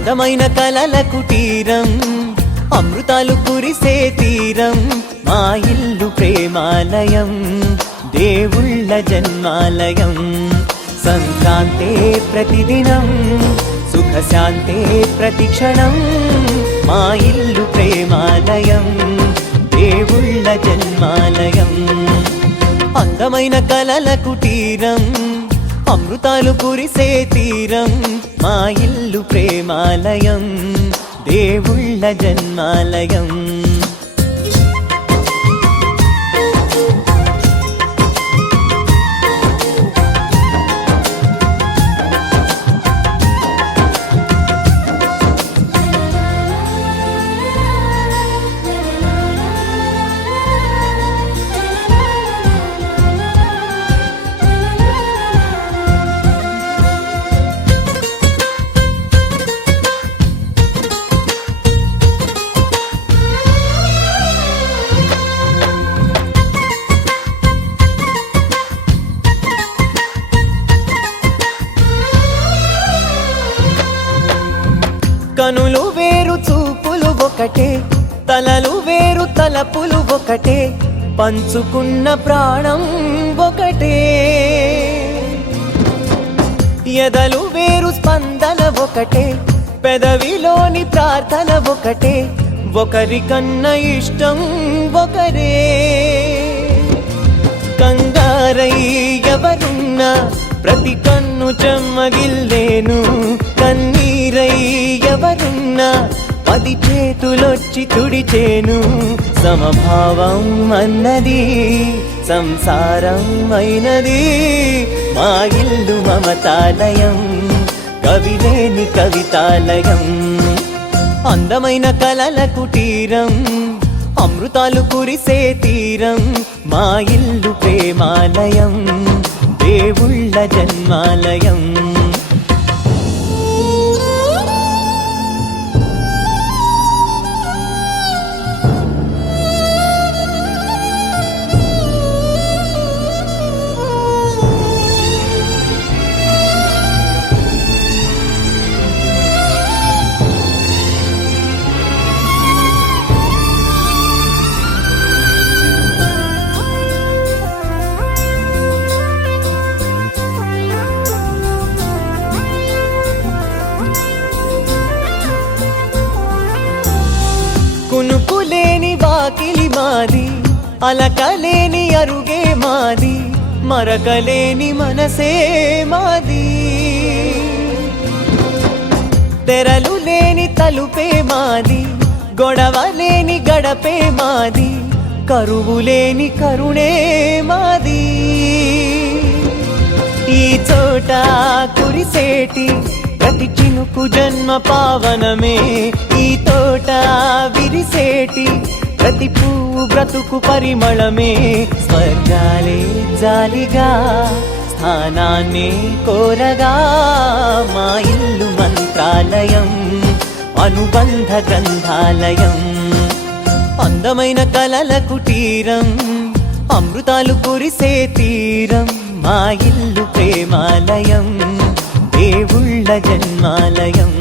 అందమైన కలల కుటీరం, అమృతాలు కురిసే తీరం, మా ఇల్లు ప్రేమాలయం, దేవుళ్ళ జన్మాలయం. సంక్రాంతే ప్రతిదినం, సుఖశాంతే ప్రతిక్షణం, మా ఇల్లు ప్రేమాలయం, దేవుళ్ళ జన్మాలయం. అందమైన కలల కుటీరం, అమృతాలు కురిసే తీరం, మా ఇల్లు ప్రేమాలయం, దేవుళ్ళ జన్మాలయం. కనులు వేరు చూపులు ఒకటే, తలలు వేరు తలపులు ఒకటే, పంచుకున్న ప్రాణం ఒకటే. ఎదలు వేరు స్పందన ఒకటే, పెదవిలోని ప్రార్థన ఒకటే, ఒకరికన్నా ఇష్టం ఒకరే. కంగారై ఎవరున్నా ప్రతి కన్ను చెమ్మగిల్లేను, కన్నీరై ఎవరున్నా 10 చేతులొచ్చి తుడిచేను. సమభావం అన్నది సంసారం అయినది, మా ఇల్లు మమతాలయం, కవిలేని కవితాలయం. అందమైన కలల కుటీరం, అమృతాలు కురిసే తీరం, మా ఇల్లు ప్రేమాలయం, దేవుళ్ళ జన్మాలయం. కునుకులేని వాకిలి మాది, అలకలేని అరుగే మాది, మరకలేని మనసే మాది. తెరలు లేని తలుపే మాది, గొడవ లేని గడపే మాది, కరువు లేని కరుణే మాది. ఈ చోట కురిసేటి ప్రతి చినుకు జన్మ పావనమే, ఈ తోట విరిసేటి ప్రతి పువ్వు బ్రతుకు పరిమళమే. స్వర్గాలే జాలిగా స్థానాన్ని కోరగా, మా ఇల్లు మంత్రాలయం, అనుబంధ గ్రంథాలయం. అందమైన కలల కుటీరం, అమృతాలు కురిసే తీరం, మా ఇల్లు ప్రేమాలయం, దేవుళ్ళ జన్మాలయం.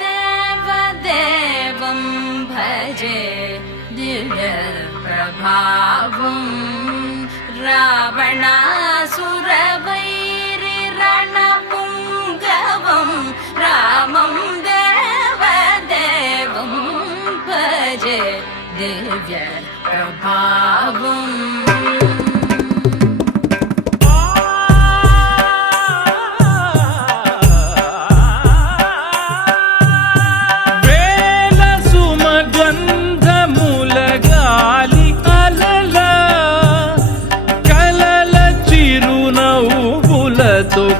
దేవదేవం భజే దివ్య ప్రభావం, రావణాసురవైరి రణపుంగవం, రామం దేవదేవం భజే దివ్య ప్రభావం.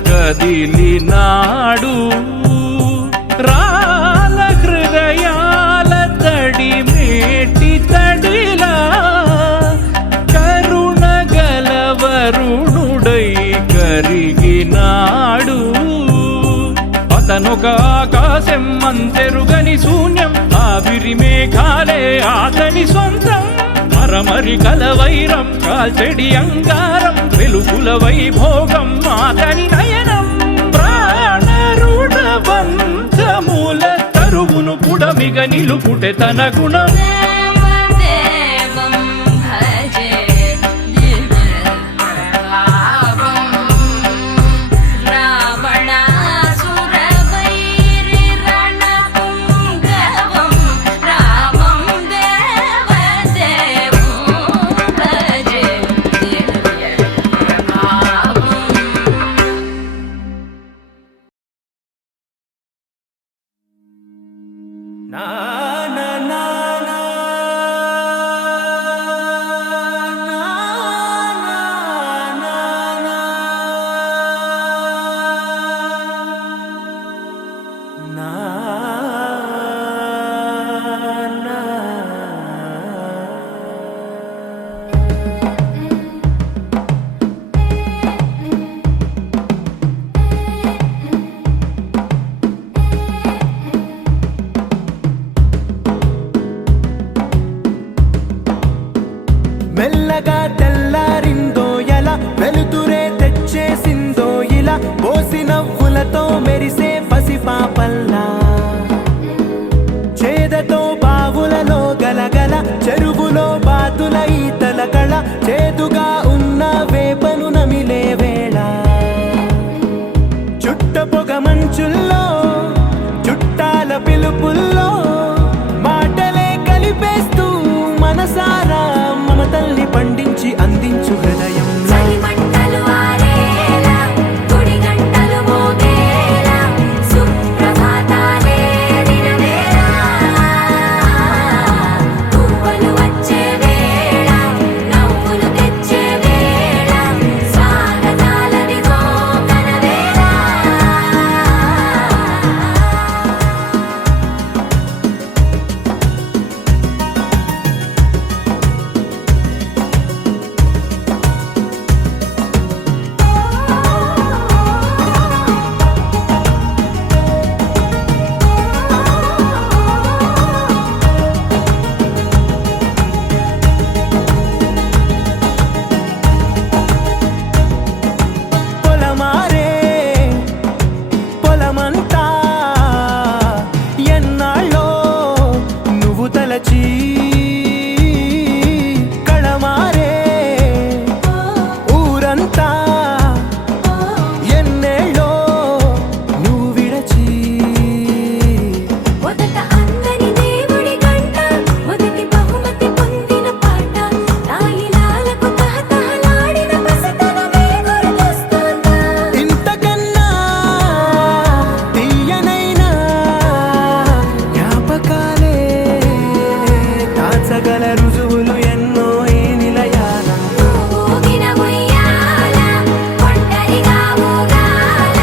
కదిలినాడు రాల హృదయాల తడి మేటి తడిలా, కరుణ గలవరుణుడై కరిగినాడు. అతనొక ఆకాశం అంతెరుగని శూన్యం, ఆవిరి మేఘాలే అతని సొంతం. అమరికల వైరం కాల్చెడి అంగారం వెలుగుల వైభోగం మాగని నయనం ప్రాణరుణ బంధముల తరువును పుడమిగ నిలుపుటె తన గుణం దేవదేవం భజే దివ్యప్రభావం రావణాసురవైరి రణపుంగవం రామం దేవదేవం భజే దివ్యప్రభావం. నా నా నా నా మెల్లగా తెల్లారిందో ఎలా వెలుతురే తెచ్చేసిందో ఇలా పోసి నవ్వులతో మెరిసే పసిపాపల్లా చేదతో బావులలో గలగల చెరువులో బాతుల ఈతల కళ చేదుగా ఉన్న వేపను నమిలే వేళ చుట్ట పొగ మంచుల్లో చుట్టాల పిలుపుల్లో మాటలే కలిపేస్తూ మనసారా మమతల్ని పండించి అందించు హృదయం చలిమంటలు ఆరేలా గుడి గంటలు మోగేలా సుప్రభాతాలే దినవేళ పువ్వులు వచ్చే వేళ నవ్వులు తెచ్చే వేళ స్వాగతాలదిగో కనవేళ. పొలమారే పొలమంతా ఎన్నాళ్ళో నువ్వు తలచి కళమారే ఊరంతా ఎన్నేళ్ళో నువ్వు విడచి మొదట అందని దేవుడి గంట మొదటి బహుమతి పొందిన పాట తాయిలాలకు తహతహలాడిన పసితనమే గుర్తొస్తుందా. ఇంతకన్నా తీయనైనా జ్ఞాపకాలే దాచగల రుజువులు ఎన్నో ఈ నిలయాల ఊగిన ఉయ్యాల ఒంటరిగా ఊగాల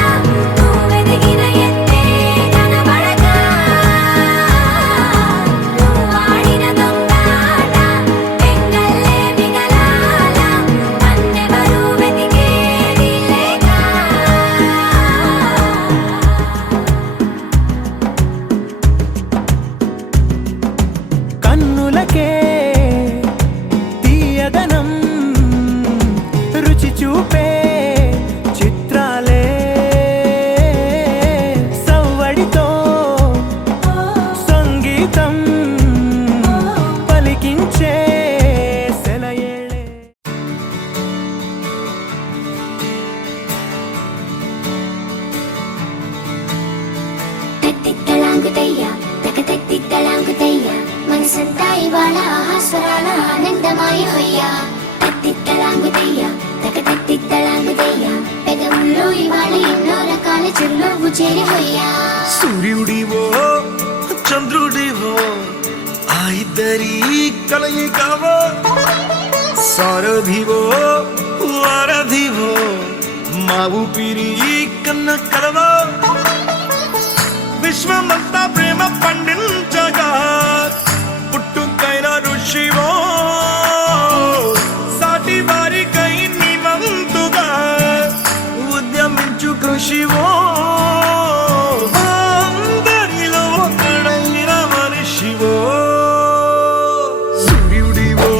నువ్వెదిగిన ఎత్తే కనబడక నువ్వాడిన దొంగాట పెంగల్లే మిగలాల నన్నెవరూ వెతికేది లేక. కన్నులకే తీయదనం రుచి చూపే చిత్రాలే సవ్వడితో సంగీతం పలికించే సెలయేళే తత్తిత్తలాంగుతయ్య తకతత్తిత్తలాంగుతయ్య మనసంతా ఇవాళ ఆహాస్వరాల ఆనందమాయ హొయ్యా తత్తిత్తలాంగుతయ్య తకతత్తిత్తలాంగుతయ్య పెదవుల్లో ఇవాళ ఎన్నో రకాల చిరునవ్వు చేరి హొయ్యా సూర్యుడివో చంద్రుడివో ఆ ఇద్దరి కలయికవో సారథివో వారధివో మా ఊపిరి కన్న కలవో విశ్వమంతా ప్రేమ పండించగా పుట్టుకైన ఋషివో సాటి వారికై నివంతుగా ఉద్యమించు కృషివో అందరిలో ఒకడైన మనిషివో సూర్యుడివో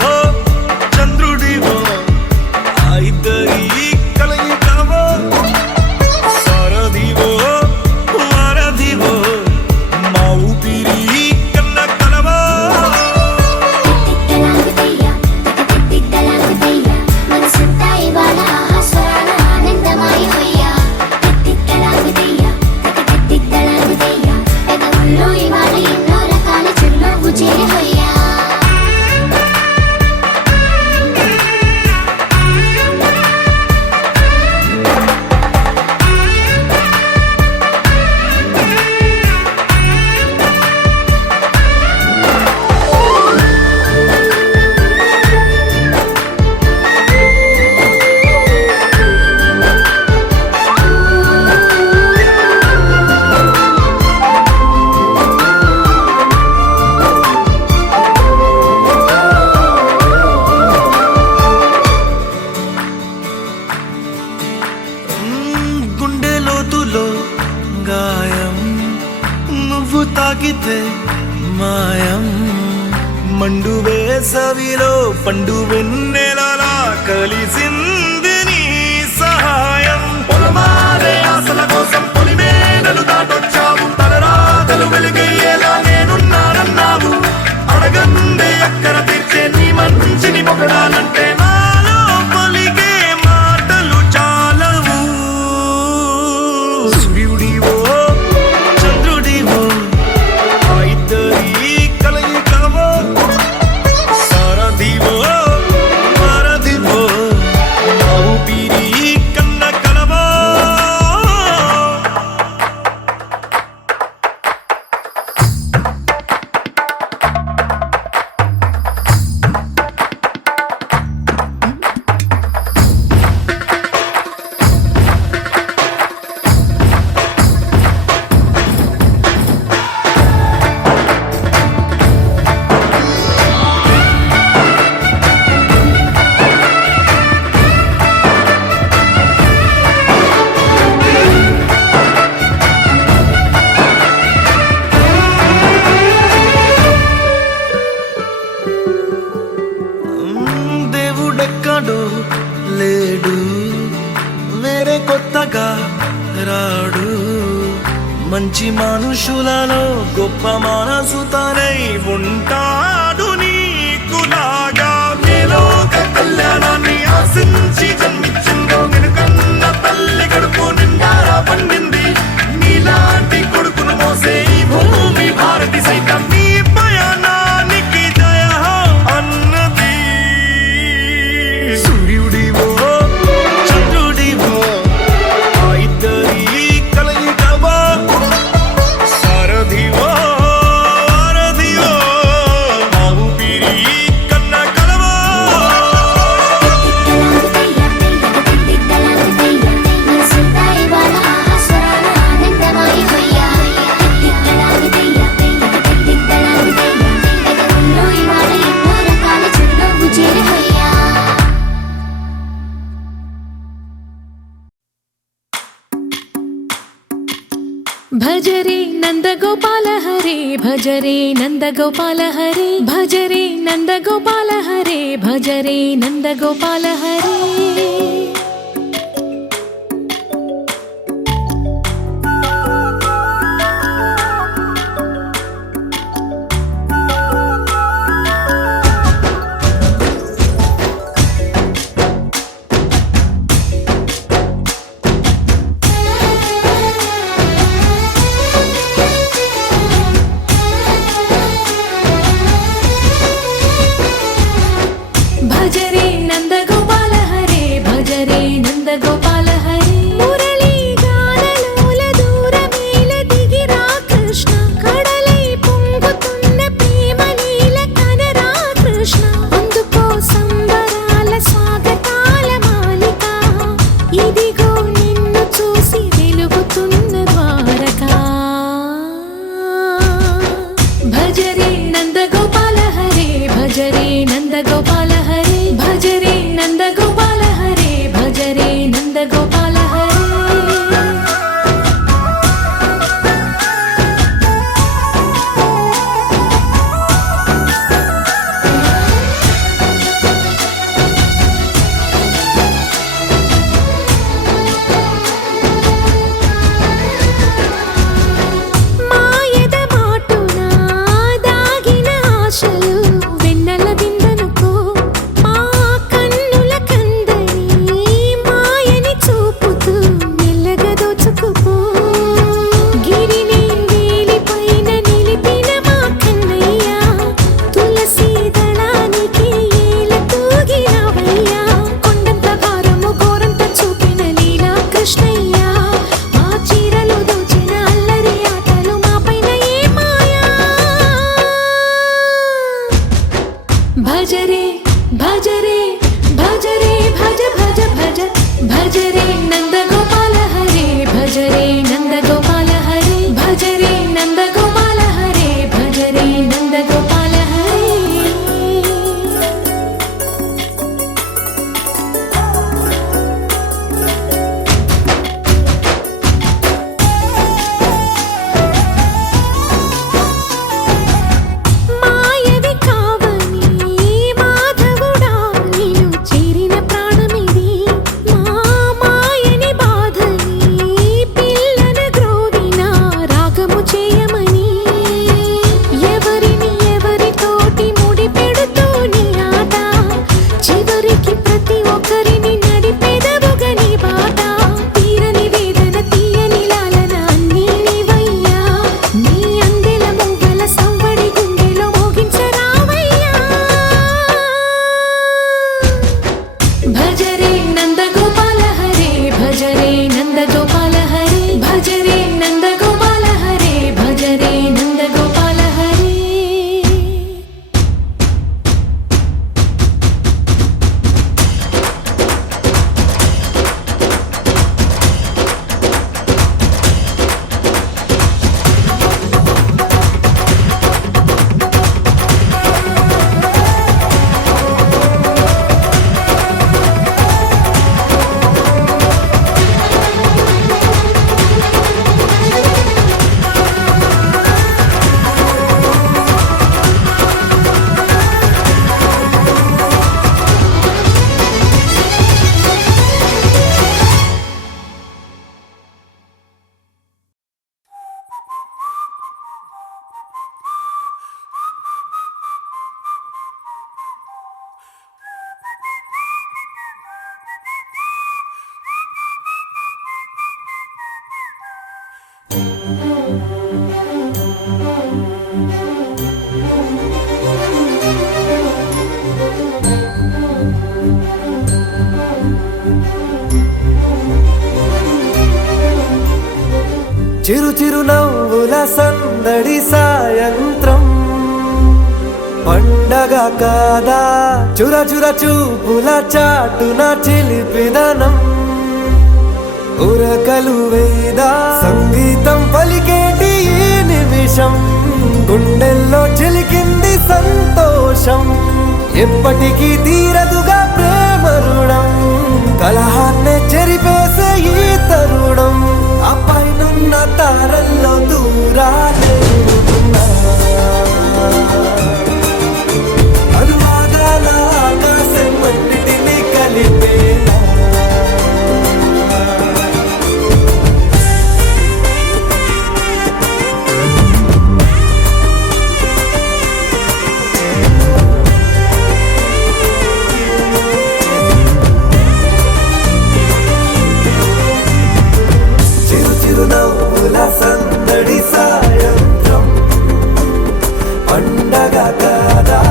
వేసవిలో పండు వెన్నెలలా కలిసింది నీ సహాయం పొలమారే ఆశల కోసం పొలిమేనలు దాటొచ్చావు తలరాతలు వెలుగయ్యేలా నేనున్నానన్నావు అడగందే అక్కర తీర్చే నీ మంచిని పొగడాలంటే నాలో పలికే మాటలు చాలవు సూర్యుడివో చంద్రుడివో ఆ ఇద్దరి కలయికవో సారథివో వారధివో నా ఊపిరి కన్న కలవో దేవుడెక్కడు లేడు వేరే కొత్తగా రాడు మంచి మనుషులలో గొప్ప మనసు తనై ఉంటాడు నీకులాగా నీలోక కళ్యాణాన్ని ఆశించి జన్మించిందో వెనుకన్న తల్లి కడుపు నిండారా పండింది నీలాంటి కొడుకును మోసే ఈ భూమి భారతి సైతం నీ పయనానికి జయ అన్నది సూర్యుడివో చంద్రుడివో ఆ ఇద్దరి కలయికవో సారథివో వారధివో నా ఊపిరి కన్న కలవో భజ రే నంద గోపాల హరే భజ రే నంద గోపాల హరే భజ రే నంద గోపాల హరే భజ రే నంద గోపాల హరే భజ రే నంద గోపాల హరే భజ రే నంద గోపాల హరే మురళీ గానలోల దూరమేల దిగిరా కృష్ణ కడలై పొంగుతున్న ప్రేమ లీల కనరా కృష్ణ అందుకో సంబరాల స్వాగతాల మాలిక ఇదిగో నిన్ను చూసి వెలుగుతున్న ద్వారకా భజ రే నంద గోపాల హరే భజ రే నంద గోపాల హరే భజ రే నంద గోపాల హరే భజ రే నంద గోపాల హరే మాయద మాటున దాగిన ఆశలు వెన్నెల దిందనుకో మా కన్నుల కందని మాయని చూపుతూ మెల్లగా దోచుకుపో గిరిని వేలిపైన నిలిపిన మా కన్నయ్య తులసి దళానికి ఏల తూగినవయ్యా కొండంత భారము గోరంత చూపిన లీలా కృష్ణయ్య మా చీరలు దోచిన అల్లరి ఆటలు మా పైన ఏ మాయా భజ రే భజ రే భజ రే భజ భజ భజ భజ రే నంద గోపాల హరే భజ రే నంద గోపాల హరే భజ రే నంద గోపాల హరే భజ రే నంద గోపాల హరే మాయవి కావని చిరు చిరు నవ్వుల సందడి సాయంత్రం పండగ కాదా చుర చుర చూపుల చాటున చిలిపిదనం ఉరకలు వేదా సంగీతం పలికేటి ఈ నిమిషం గుండెల్లో చిలికింది సంతోషం ఎప్పటికీ తీరదుగా ప్రేమ రుణం కలహాన్నే చెరిపేసే ఈ తరుణం ఆ పైనున్న తారల్లో దూరాలే ఉన్నా. అనువాదాల ఆకాశం అన్నిటినీ కలిపేనా చిరు చిరు నవ్వుల సందడి సాయంత్రం పండగ కాదా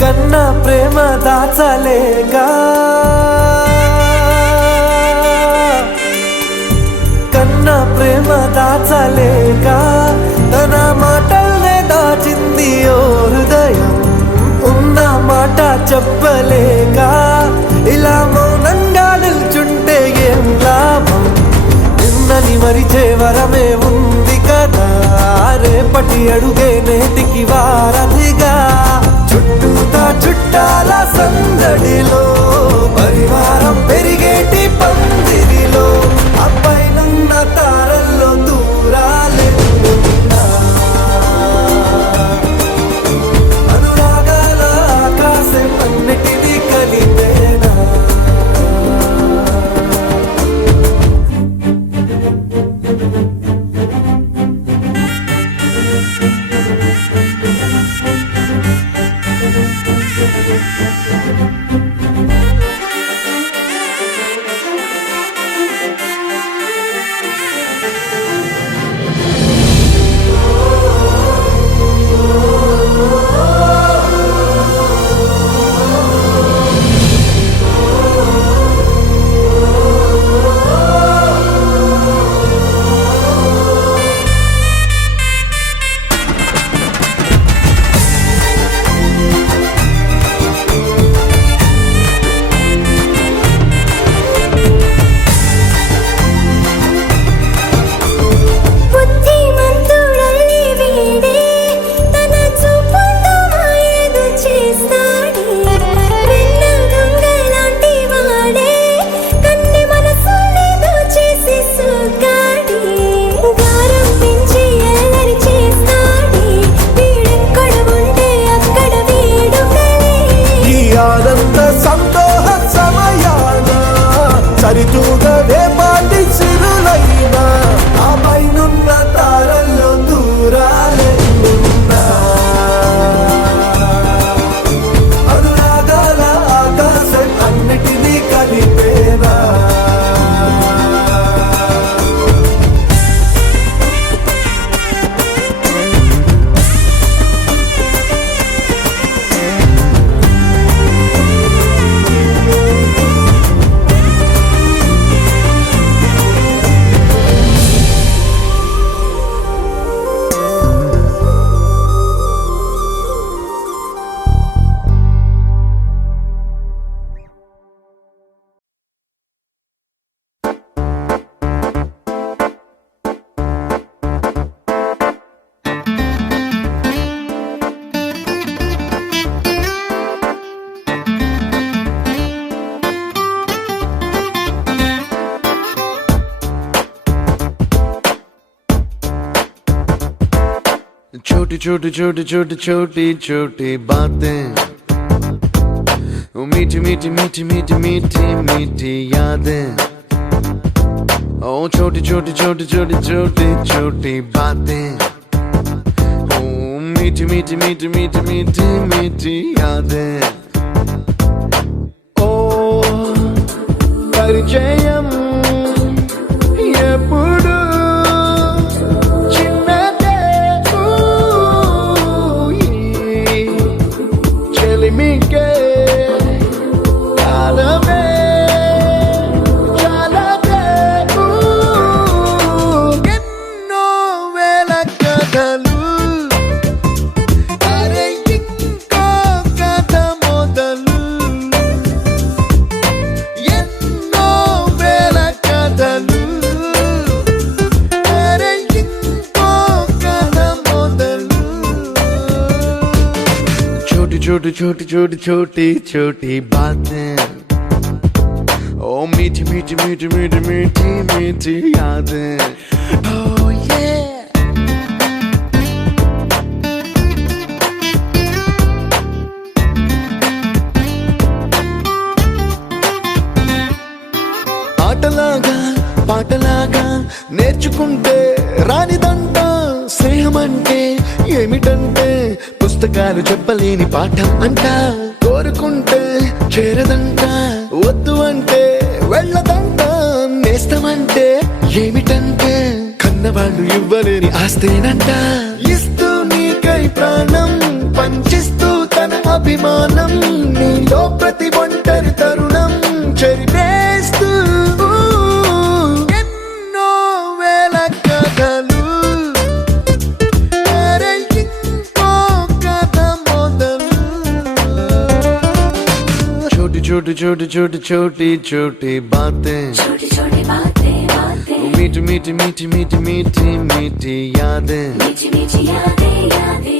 కన్నా ప్రేమ దాచలేక కన్నా ప్రేమ దాచలేక తన మాటల్నే దాచింది ఓ హృదయం ఉన్న మాట చెప్పలేక ఇలా మౌనంగా నిల్చుంటే ఏం లాభం నిన్నని మరిచే వరమే ఉంది కదా రేపటి అడుగే నేటికి వారధిగా చుట్టూతా చుట్టాల సందడిలో పరివారం పెరిగేటి పందిరిలో అబ్బాయినున్న తారల్లో దూరాలే ఉన్నా. అనురాగాల ఆకాశం అన్నిటినీ కలిపేనా బుద్ధిమంతుడల్లి వీడే తన చూపుతో మాయేదో చేస్తాడే వెన్న దొంగలాంటి వాడే కన్నె మనసులేదో చేసి సోగాడే గారం పెంచి అల్లరి చేస్తాడే వీడెక్కడ ఉంటే అక్కడ వేడుకలే ఈ ఆనంద సంతోష సమయాన సరితూగవే పాటి సిరులైనా ఆ పైనున్న తారల్లో దూరాలే ఉన్నా. అనురాగాల ఆకాశం అన్నిటినీ కలిపేనా छोटी छोटी छोटी छोटी छोटी छोटी बातें वो मीठी मीठी मीठी मीठी मीठी मीठी यादें ओ छोटी छोटी छोटी छोटी छोटी छोटी बातें, ओ मीठी मीठी मीठी मीठी मीठी मीठी यादें, ओ परिचयम ఎప్పుడు చిన్నదే, చెలిమికే కాలమే చాలదే, ఎన్నో వేల కథలు, అరే ఇంకో కథ మొదలు, ఎన్నో వేల కథలు, అరే ఇంకో కథ మొదలు. छोटी छोटी छोटी छोटी छोटी छोटी बातें, ओ मीठी मीठी मीठी मीठी मीठी मीठी यादें, oh yeah. ఆటలాగా పాటలాగా నేర్చుకుంటే రానిదంట స్నేహం అంటే ఏమిటంటే పుస్తకాలు చెప్పలేని పాఠం అంట, కోరుకుంటే చేరదంట, వద్దు అంటే వెళ్ళదంట, నేస్తమంటే ఏమిటంటే కన్నవాళ్ళు ఇవ్వలేని ఆస్తేనంట, ఇస్తూ నీకై ప్రాణం పంచిస్తూ తన అభిమానం, నీలో ప్రతి ఒంటరి తరుణం చెరిపేస్తూ ఎన్నో వేల కథలు, అరే ఇంకో కథ మొదలు. छोटी छोटी छोटी छोटी छोटी छोटी बातें, छोटी छोटी बातें बातें, मीठी मीठी मीठी मीठी मीठी मीठी यादें, मीठी मीठी यादें यादें.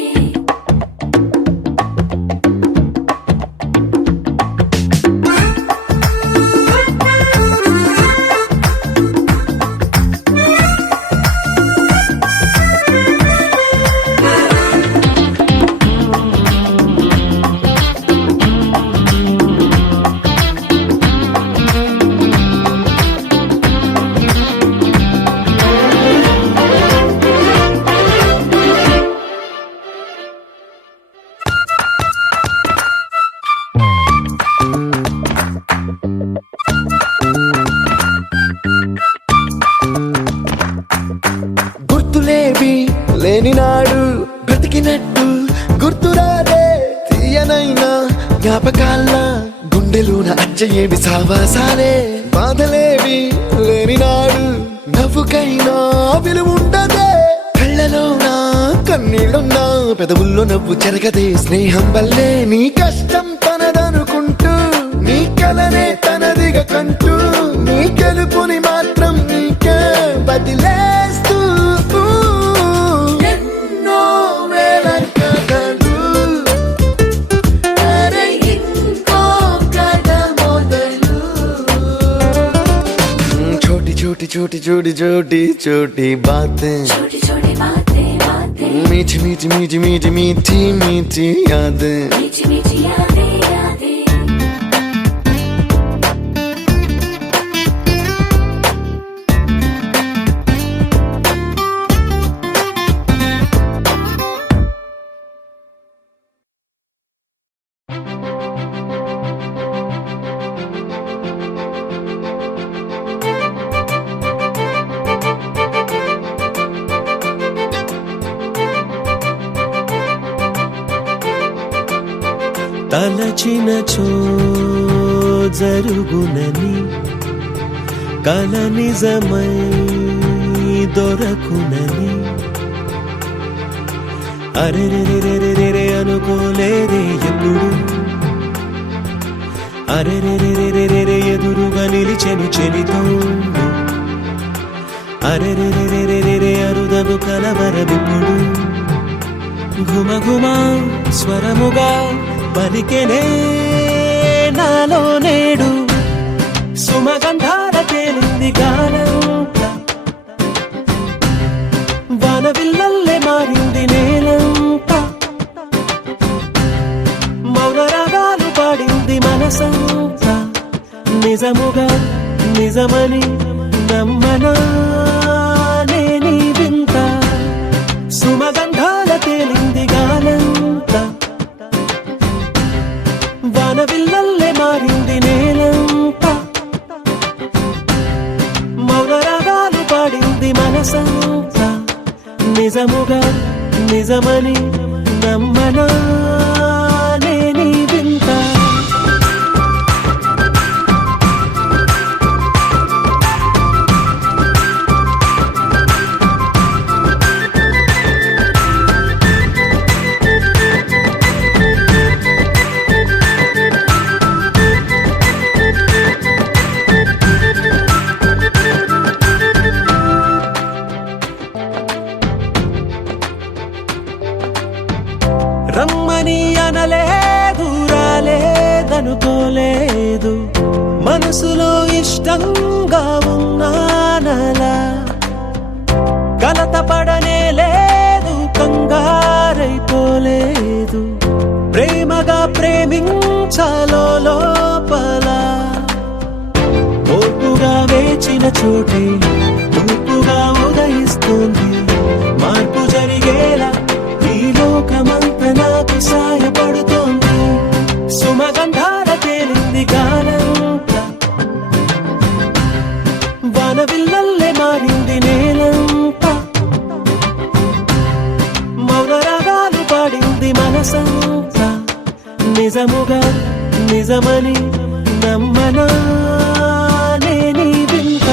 గుర్తులేవి లేని నాడు బ్రతికినట్టు గుర్తురాదే తీయనైనా జ్ఞాపకాల్లా గుండెలోన అచ్చయేవి సావాసాలే, బాధలేవి లేని నాడు నవ్వుకైనా విలువుండదే, కళ్ళలోన కన్నీళ్ళున్నా పెదవుల్లో నవ్వు చెరగదే, స్నేహం వల్లే నీ కష్టం తనదనుకుంటూ నీ కలనే తనదిగా కంటూ నీ గెలుపుని మాత్రం నీకే బదిలేస్తూ ఎన్నో వేల కథలు, అరే ఇంకో కథ మొదలు. छोटी छोटी छोटी छोटी छोटी छोटी बातें, छोटी छोटी बातें बातें, मीठी मीठी मीठी मीठी मीठी मीठी यादें, मीठी मीठी यादें यादें. తలచినచో జరుగునని కల నిజమై దొరకునని, అరెరెరెరెరెరె అనుకోలేదే ఎప్పుడు, అరెరెరెరెరెరె ఎదురుగా నిలిచెను చెలితోడు, అరెరెరెరెరెరె అరుదను కలవరమిప్పుడు, ఘుమ ఘుమ స్వరముగా పలికెనే నాలో నేడు, సుమగంధాల తేలింది గానంత, వానవిల్లల్లే మారింది నేలంత, మౌన రాగాలు పాడింది మనసంత, నిజముగా నిజమని నమ్మ నమ్మనా నీ వింత సుమగంధాల తేలింది గాలంతా వానవిల్లల్లే మారింది నేలంతా మౌన రాగాలు పాడింది మనసంతా నిజముగా నిజమని నమ్మనా నీ వింత రమ్మని అనలేదు రాలేదనుకోలేదు మనసులో ఇష్టంగా ఉన్నానలా కలత పడనే లేదు కంగారైపోలేదు ప్రేమగా ప్రేమించాలో లోపల ఓర్పుగా వేచిన చోటే తూర్పుగా ఉదయిస్తుంది మార్పు జరిగేలా ఈ లోకమంత నాకు సాయపడుతోంది సుమగంధాల తేలింది గాలంతా వానవిల్లల్లే మారింది నేలంతా మౌన రాగాలు పాడింది మనసంతా నిజముగా నిజమని నమ్మనా నీ వింత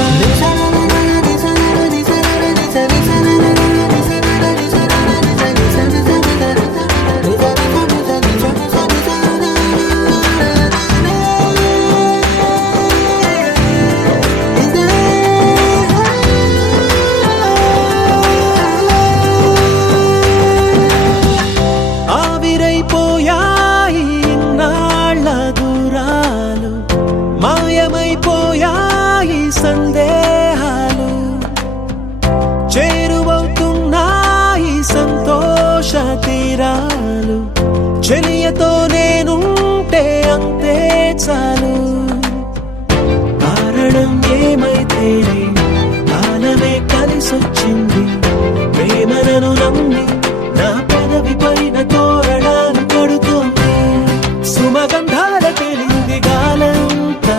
ఆవిరైపోయాయి ఇన్నాళ్ళ దూరాలు మాయమైపోయాయి సందేహాలు చేరువవుతున్నాయి సంతోష తీరాలు చెలియతో నేనుంటే అంతే చాలు కారణం ఏమైతేనే కాలమే కలిసొచ్చింది ప్రేమలను నమ్మి నా పెదవి పైన తోరణాలు కడుతోంది సుమగంధాల తేలింది గాలంతా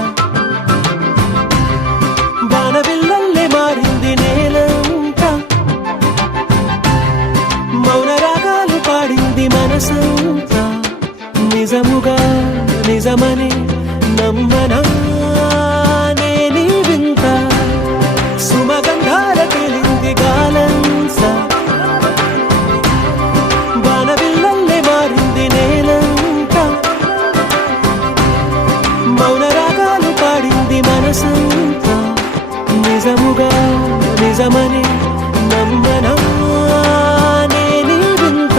వానవిల్లల్లే మారింది నేలంతా మౌన రాగాలు పాడింది మనసంతా నిజముగా నిజమని నమ్మనా నీ వింత సుమగంధాల తేలింది గాలంతా వానవిల్లల్లే మారింది నేలంతా మౌన రాగాలు పాడింది మనసంతా నిజముగా నిజమని నమ్మనా నీ వింత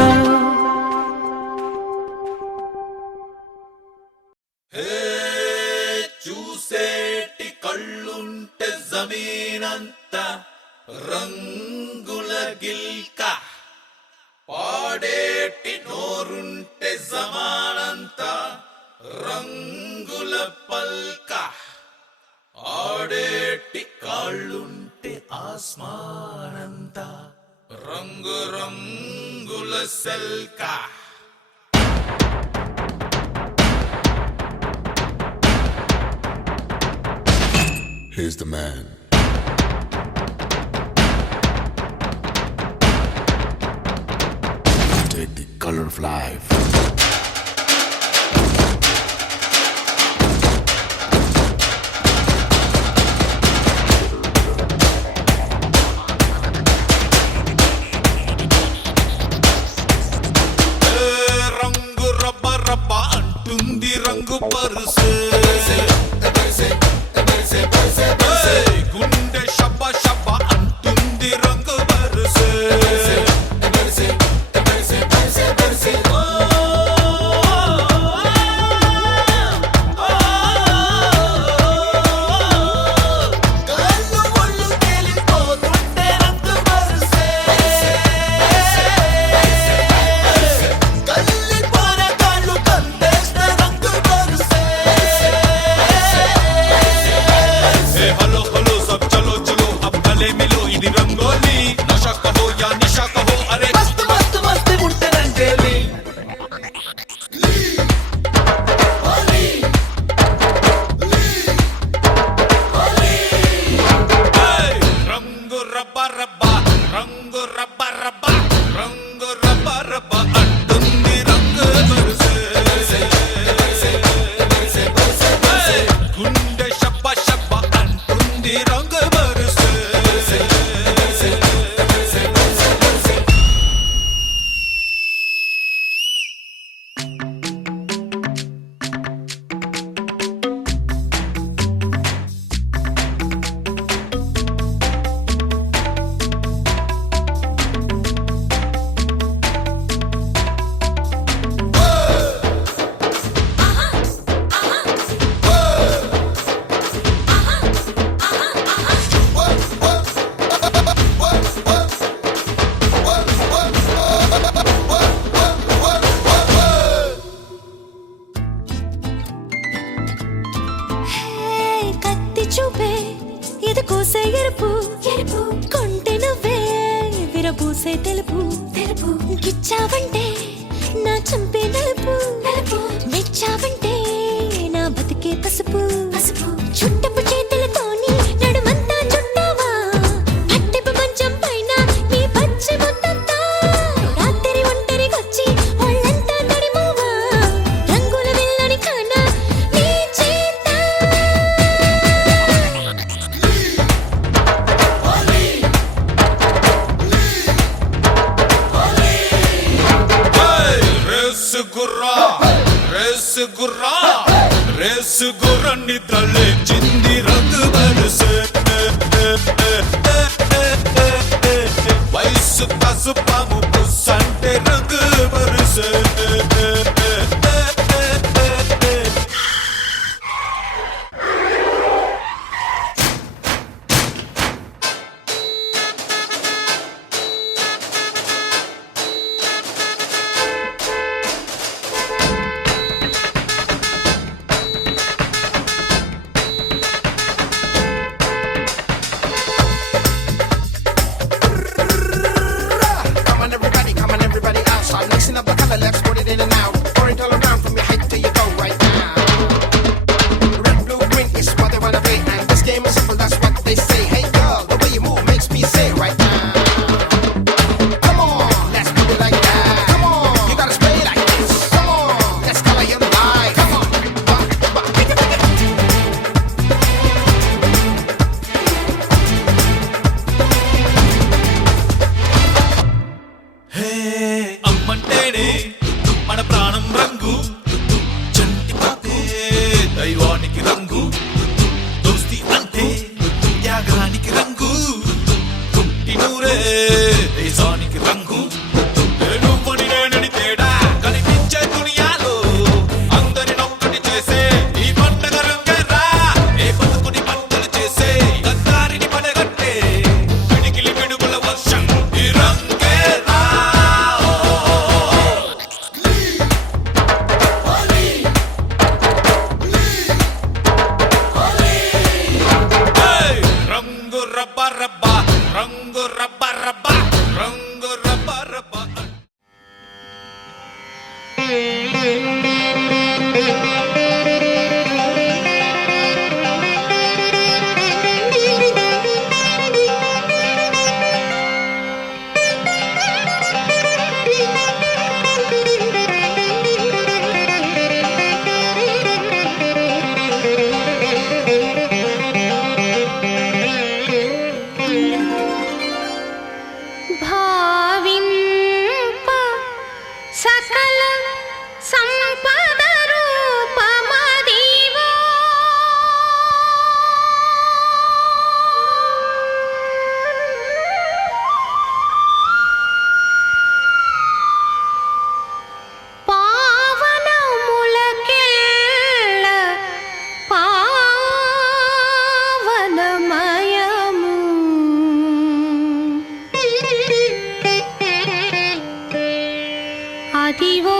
చూసేటి కళ్ళుంటే జమీనంత రంగుల గిల్క పాడేటి నోరుంటే జమానంత రంగుల పల్క ఆడేటి కాళ్ళుంటే ఆస్మానంత రంగు రంగుల సెల్క Here's the man. Take the color of life. రంగు రబ్బ రబ్బ అంటుంది రంగు పరుసు గుండె షబ్బ షబ్బ అంటుంది రంగు పరుసు పూసే ఎరుపు ఎరుపు కొంటె నువ్వే విరబూసే తెలుపు తెలుపు గిచ్చావంటే నా చంపే నలుపు నలుపు మెచ్చావంటే నా బతికే పసుపు పసుపు చుట్టపు చేతులతోని నడుమంతా చుట్టావా అట్టెపు మంచం పైన నీ పచ్చి ముద్దంతా రాత్రి ఒంటరిగొచ్చి ఒళ్ళంతా తడిమావా రంగుల విల్లని కాన నీ చేత రేసు గుర్రాన్ని తలెచ్చింది రంగు బరుసే వయసు పసుపాము పుస్సంటే రంగు బరుసే Come on everybody outside. Mixing up the color, let's put it in and out. Pour it all around from your head to your toe right now. Red, blue, green is what they wanna be. And this game is simple, that's what they say. Hey girl, the way you move makes me say right now. Come on, let's do it like that. Come on, you gotta spray like this. Come on, let's color your life. Come on, అమ్మంటేనే మన ప్రాణం రంగు చంటి పాపే దైవానికి రంగు దోస్తి అంటే త్యాగానికి రంగు పుట్టి నూరే దేశానికి రంగు నువ్వని నేనని తేడా కనిపించే దునియాలో అందరినొక్కటి చేసే ఈ పండగ రంగేరా ఏ బతుకుని పంటలు చేసే గద్దారిని పడగట్టే పిడికిలి పిడుగుల వర్షం ఈ రంగేరా రంగు రబ్బ రబ్బ రంగు రబ్బ రబ్బ రంగు రబ్బ రబ్బ భావింప సకల సంపద రూపమదివో పావనములకెల్ల పావనమయము అదివో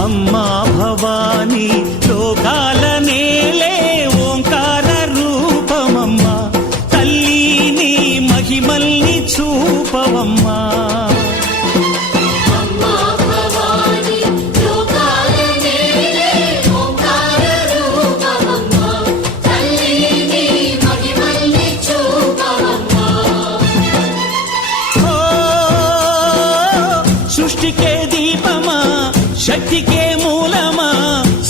అమ్మా భవానీ లోకాల నేలే ఓంకార రూపమమ్మా తల్లి నీ మహిమల్ని చూపవమ్మా ఓ, సృష్టికే దీపమా శక్తికే మూలమా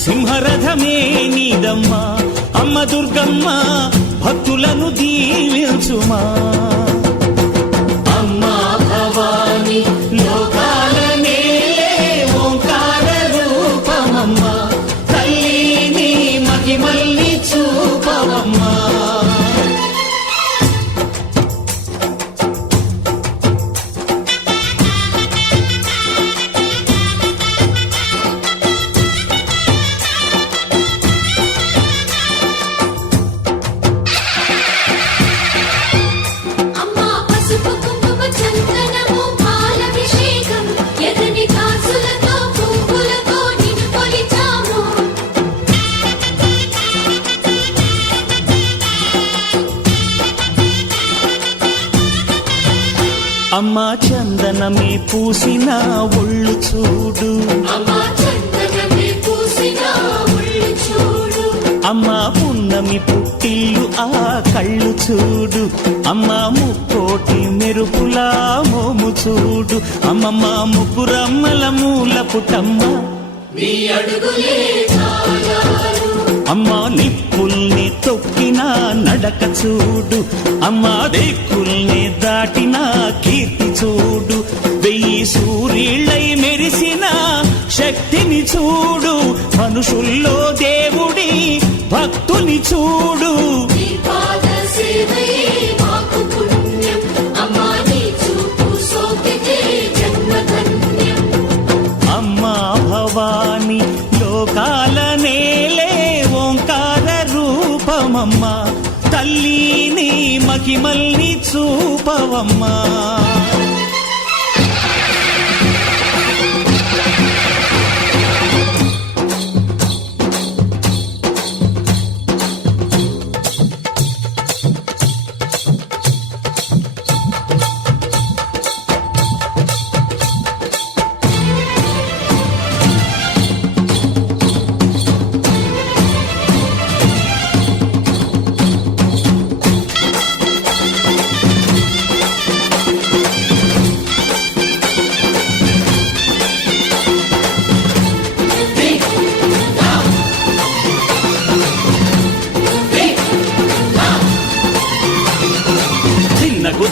సింహరథమే నీదమ్మా అమ్మ దుర్గమ్మ భక్తులను దీవించుమా అమ్మా భవాని లోక అమ్మ చందనమే పూసిన ఒళ్ళు చూడు, అమ్మా చందనమే పూసిన ఒళ్ళు చూడు, అమ్మ పున్నమి పుట్టిల్లు ఆ కళ్ళు చూడు, అమ్మ ముక్కోటి మెరుపులా మోము చూడు, అమ్మమ్మ ముగ్గురమ్మల మూల పుటమ్మ నీ అడుగులే చాలారు, అమ్మ నిప్పుల్ని తొక్కిన నడక చూడు, అమ్మ దిక్కుల్ని దాటిన కీర్తి చూడు, 1000 సూర్యుళ్ళై మెరిసిన శక్తిని చూడు, మనుషుల్లో దేవుడి భక్తుని చూడు. నీ పాద సేవయే మాకు పుణ్యం, అమ్మా నీ చూపు సోకితే జన్మ ధన్యం. అమ్మా భవాని లోకాల నేలే ఓంకార రూపమమ్మా, తల్లిని మహిమల్ని చూపవమ్మా.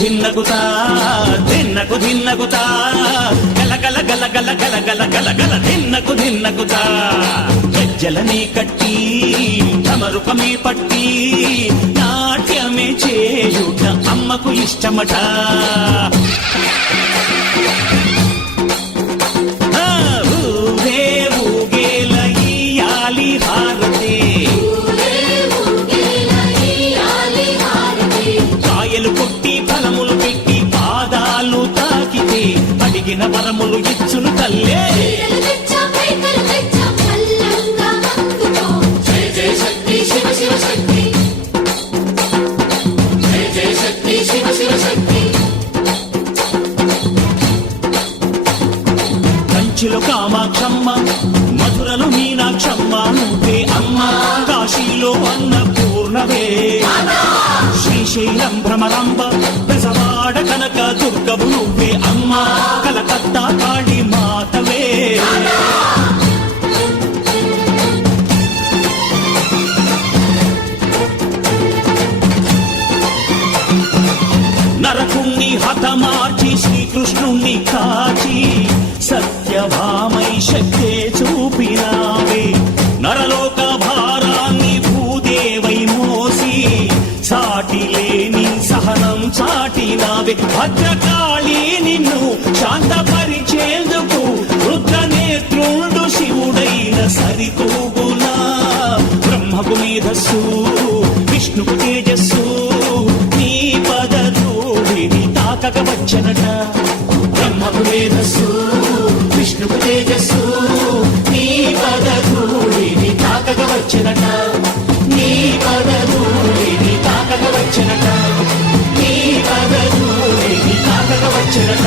ధిన్నగుతా ధిన్నకు ధిన్నగుతా గలగల గలగల గలగల గలగల ధిన్నగుతా గజ్జలనే కట్టి తమరుకమే పట్టి నాట్యమే చేయుట అమ్మకు ఇష్టమట. ఊరే ఊగేల ఇయ్యాలి హారతి, కాయలు కొట్టి ఫలములు పెట్టి పాదాలు తాకితే అడిగిన వరములు ఇచ్చును తల్లే. జయ జయ శక్తి శివ శివ శక్తి, జయ జయ శక్తి శివ శివ శక్తి. కంచిలో కామాక్షమ్మ, మధురలో మీనాక్షమ్మ నువ్వే అమ్మ, కాశీలో అన్నపూర్ణవే, శ్రీశైలం భ్రమరాంబ, బెజవాడ కనక దుర్గవు నువ్వే అమ్మ, కలకత్తా కాళీ మాతవే. నరకుణ్ణి హతమార్చి శ్రీకృష్ణుణ్ణి కాచి సత్యభామై శక్తే చూపినావే, నరలోక భారాన్ని భూదేవై మోసి సాటి లేని సహనం చాటినావే. భద్రకాళి నిన్ను శాంతపరిచేందుకు రుద్రనేత్రుండు శివుడైన సరితూగునా. బ్రహ్మకు మేధస్సు విష్ణుకు తేజస్సు, నీ పదధూళిని తాకక వచ్చనట. బ్రహ్మకు మేధస్సు విష్ణుకు తేజస్సు, నీ పదధూళిని తాకక వచ్చనట. నీ పదధూళిని తాకక వచ్చనట. నీ పదధూళిని తాకక వచ్చనట.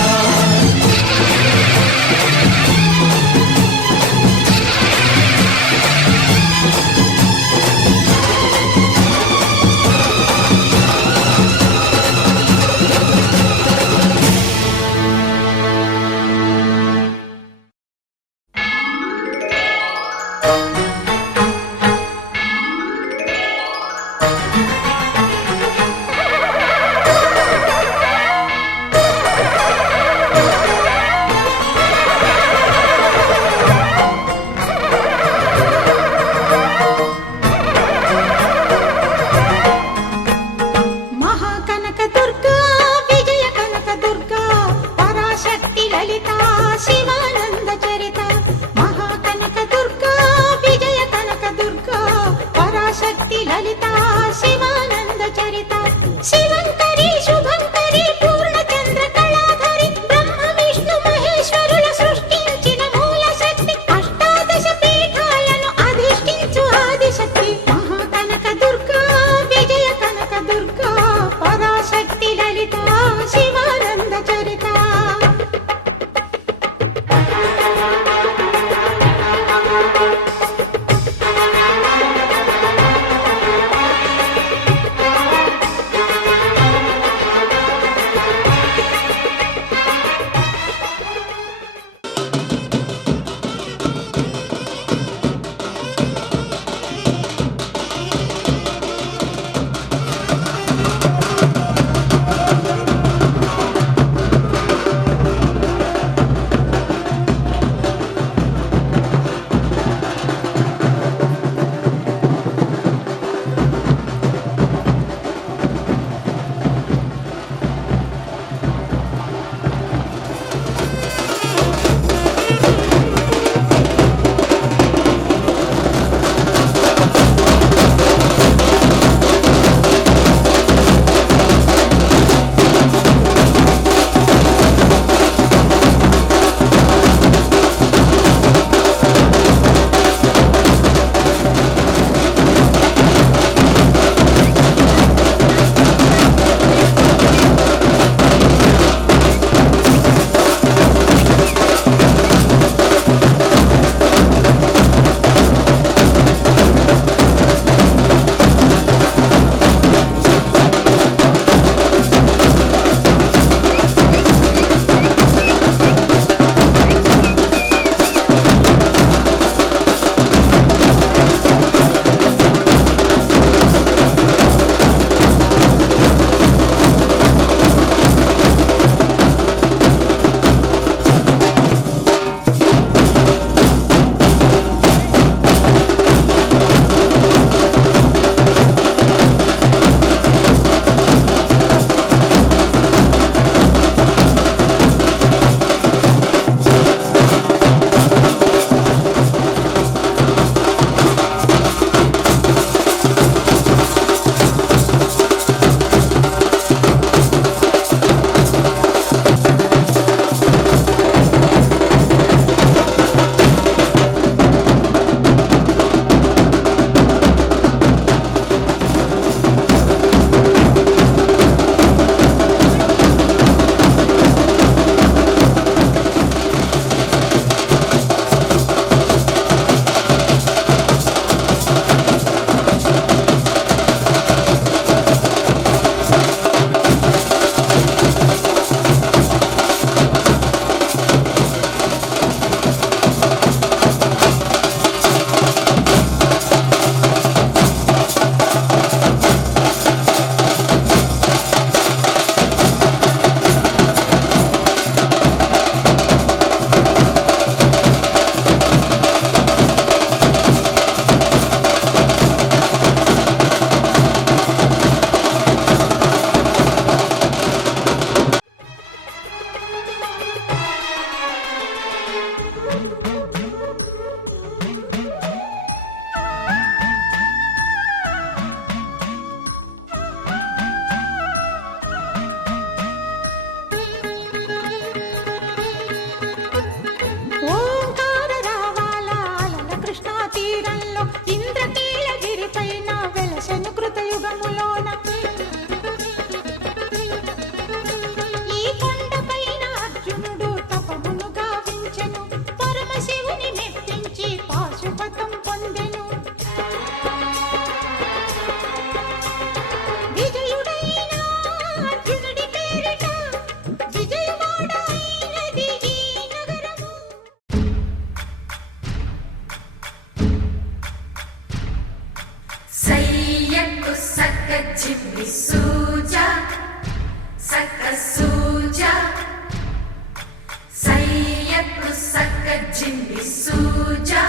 జిమ్మి సూజా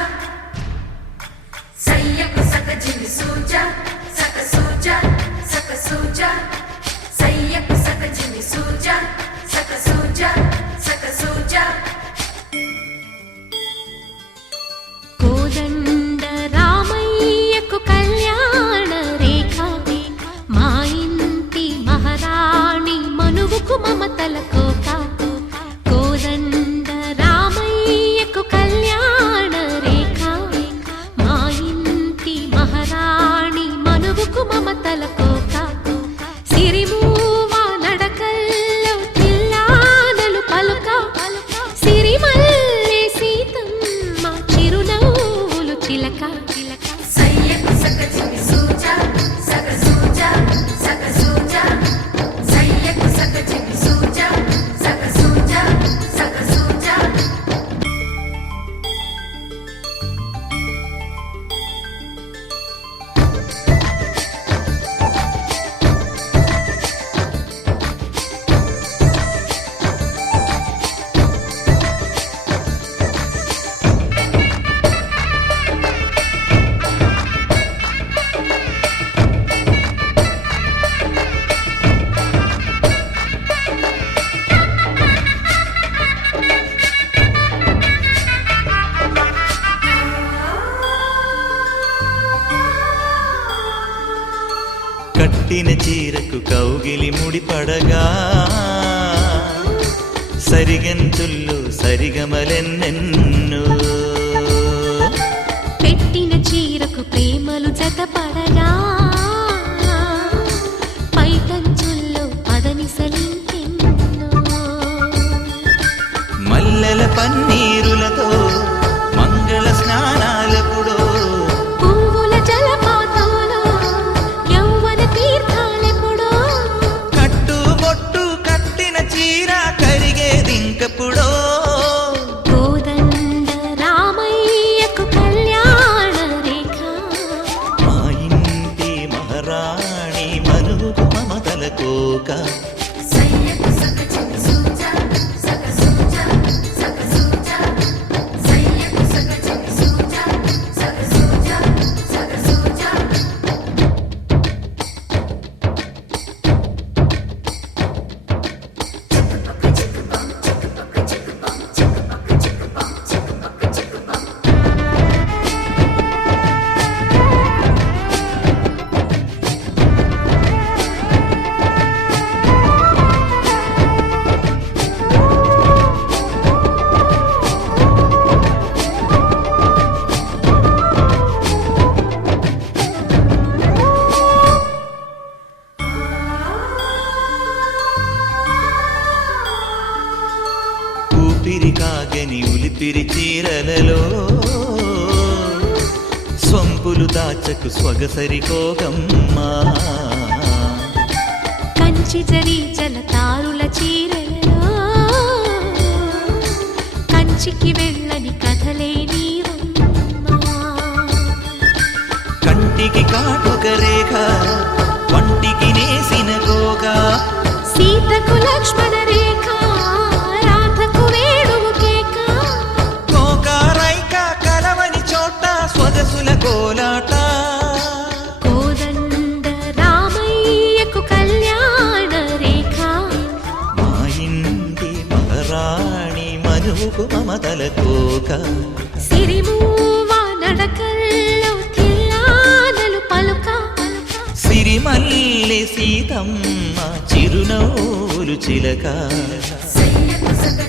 సయ్యకు సక జిమ్మి సూజా సక సూజా సక సూజా సయ్యకు సక జిమ్మి సూజా సక సూజా సక సూజా కోదండ రామయ్యకు కళ్యాణ రేఖ మా ఇంటి మహారాణి మనువుకు మమతల కోక కోదండ రామయ్యకు కళ్యాణ రేఖ మా ఇంటి మహారాణి మనువుకు మమతల కోక సిరిమూవ నడకల్లో తిల్లానలు పలుక సిరిమల్లె సీతమ్మ చిరునవ్వులు చిలక సయ్యకు సక జిమ్మి సూజా సక సూజా సక సూజా సయ్యకు సక జిమ్మి సూజా సక సూజా సక సూజా కట్టిన చీరకు కౌగిలి ముడిపడగా సరిగంతుల్లో సరిగమలెన్నెన్నో పెట్టిన చీరకు ప్రేమలు జతపడగా పైటంచుల్లో పదనిసలింకెన్నో మల్లెల పన్నీరులతో మంగళ స్నానాలెప్పుడో పువ్వుల జలపాతంలో యౌవన తీర్థాలెప్పుడో కట్టుబొట్టు కట్టిన చీర కరిగేదింకప్పుడో కోదండ రామయ్యకు కళ్యాణ రేఖ మా ఇంటి మహారాణి మనువుకు మమతల కోక సయ్యకు సక జిమ్మి సూజా సక సూజా సక సూజా సయ్యకు సక జిమ్మి సూజా సక సూజా సక సూజా ఊపిరి కాగని ఉలిపిరి చీరలలో సొంపులు దాచకు స్వగసరి కోగమ్మా కంచి జరి జలతారుల చీరలలో కంచికి వెళ్ళని కథలే నీవమ్మా కంటికి కాటుక రేఖ వంటికి నేసిన కోగా సీతకు లక్ష్మణ రేఖ రాధకు వేణువు కేక కోకారైక కలవని చోట స్వగసుల కోలాట కోదండ రామయ్యకు కళ్యాణ రేఖ మా ఇంటి మహారాణి మనువుకు మమతల కోక సిరిమూవ నడకల్లో తిల్లానలు పలుక సిరిమల్లె సీతమ్మ చిరునవ్వులు చిలక సయ్యకు సక